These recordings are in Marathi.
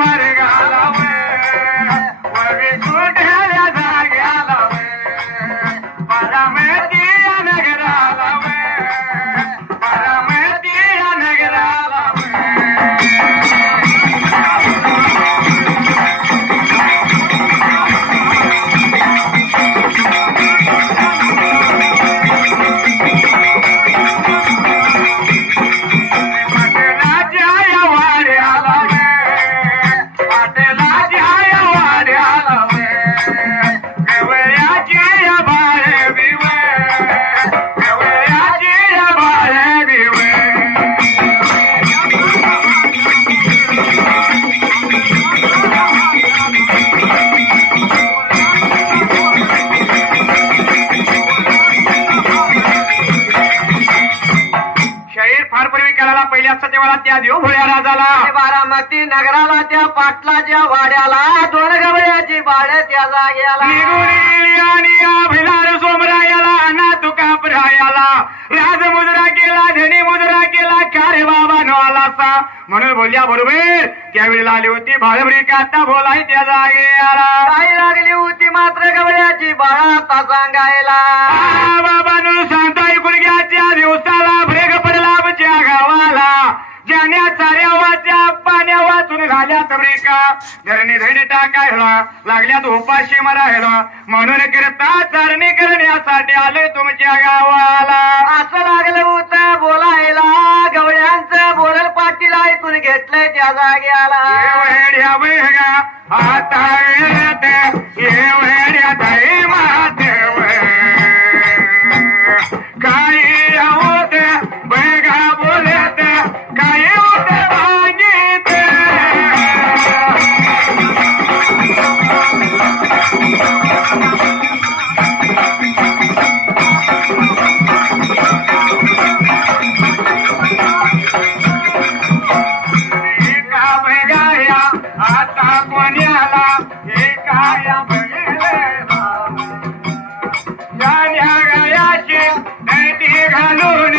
আমার सत्यवाला त्या देव भोळ्या राजाला बारामती नगराला त्या पाटलाच्या वाड्याला. दोन गवळ्याची बाळ त्या जाग्याला आणि भिलार सोमरायाला अना तुका रायाला राज मुजरा केला धनी मुजरा केला का रे बाबा नो आलासा म्हणून बोलल्या बरोबर त्यावेळेला आली होती भाळबरी का आता बोलाय त्या जागे आला काही लागली होती मात्र गवळ्याची बाळ आता सांगायला. बाबा नो सांगतो ऐकून घ्या त्या दिवसाला ब्रेक पडला आमच्या गावाला ज्याने चाऱ्या वाच्या पाण्या वाचून घाल्या ब्रेका धरणी धडी टाकायला लागल्यात उपाशी मरायला म्हणून करता चारणी करण्यासाठी आले तुमच्या गावाला. असं लागलं होतं बोलायला. गवळ्यांचं बोलल पाटील ऐकून घेतलंय त्या जाग्याला. एवढ्या वेगा आता या न्यायाची नैती घालून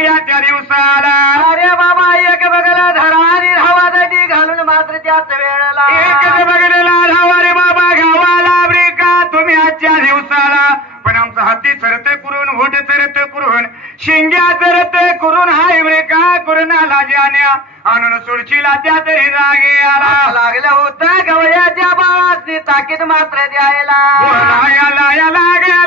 सांगतो ऐकून या त्या दिवसाला. अरे बाबा एक बघला धरा आणि दडी घालून मात्र त्याच वेळेला. एकच बघलेला धावा रे बाबा गावाला रे का तुम्ही आजच्या दिवसाला. पण आमचा हाती चरत करून होट चरत करून शिंग्या चरत करून हाय रे का करून आला जाण्या. आणून सोडशीला त्या तरी जागे आला. लागलं होतं गवळ्याच्या बाळाची ताकीद मात्र द्यायला. बोलायला या लागेल